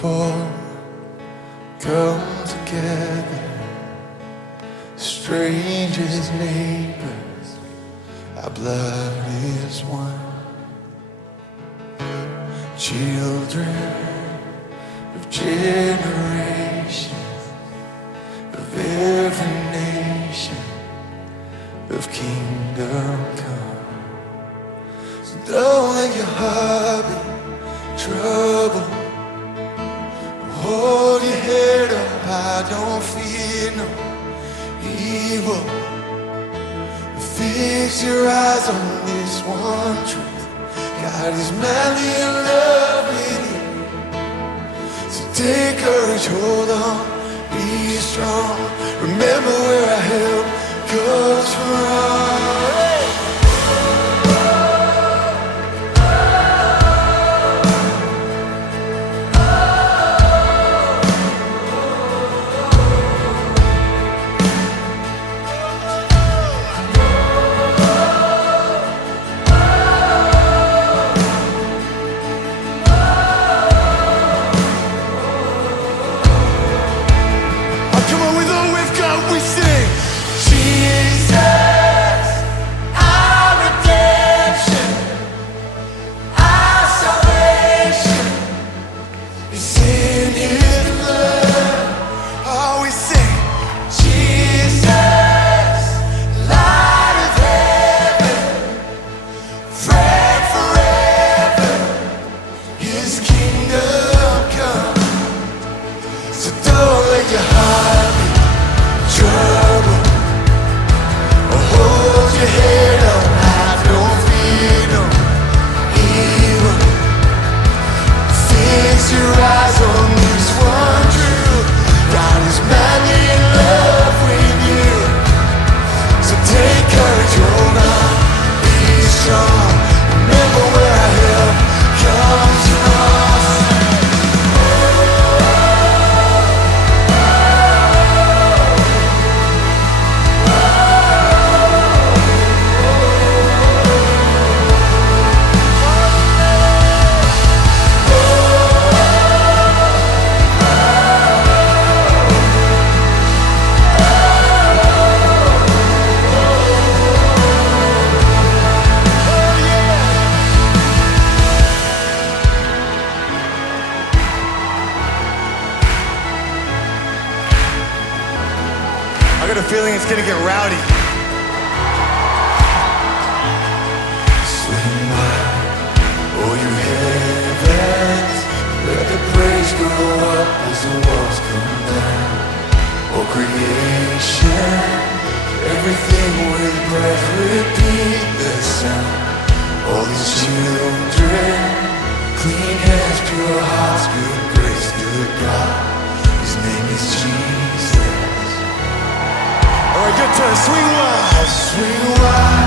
people come together, strangers, neighbors, our blood is one. Children of generations, of every nation, of kingdom come. So don't let your heart be troubled. Hold your head up high, don't fear no evil. Fix your eyes on this one truth: God is madly in love with you. So take courage, hold on, be strong. Remember where our help comes from. I got a feeling it's gonna get rowdy. Swing by, oh you heavens, let the praise go up as the walls come down. Oh creation, everything with breath, repeat the sound. All these children, clean hands, pure hearts, good grace, good God. His name is Jesus. All right, good turn. Swing wild. Swing wild.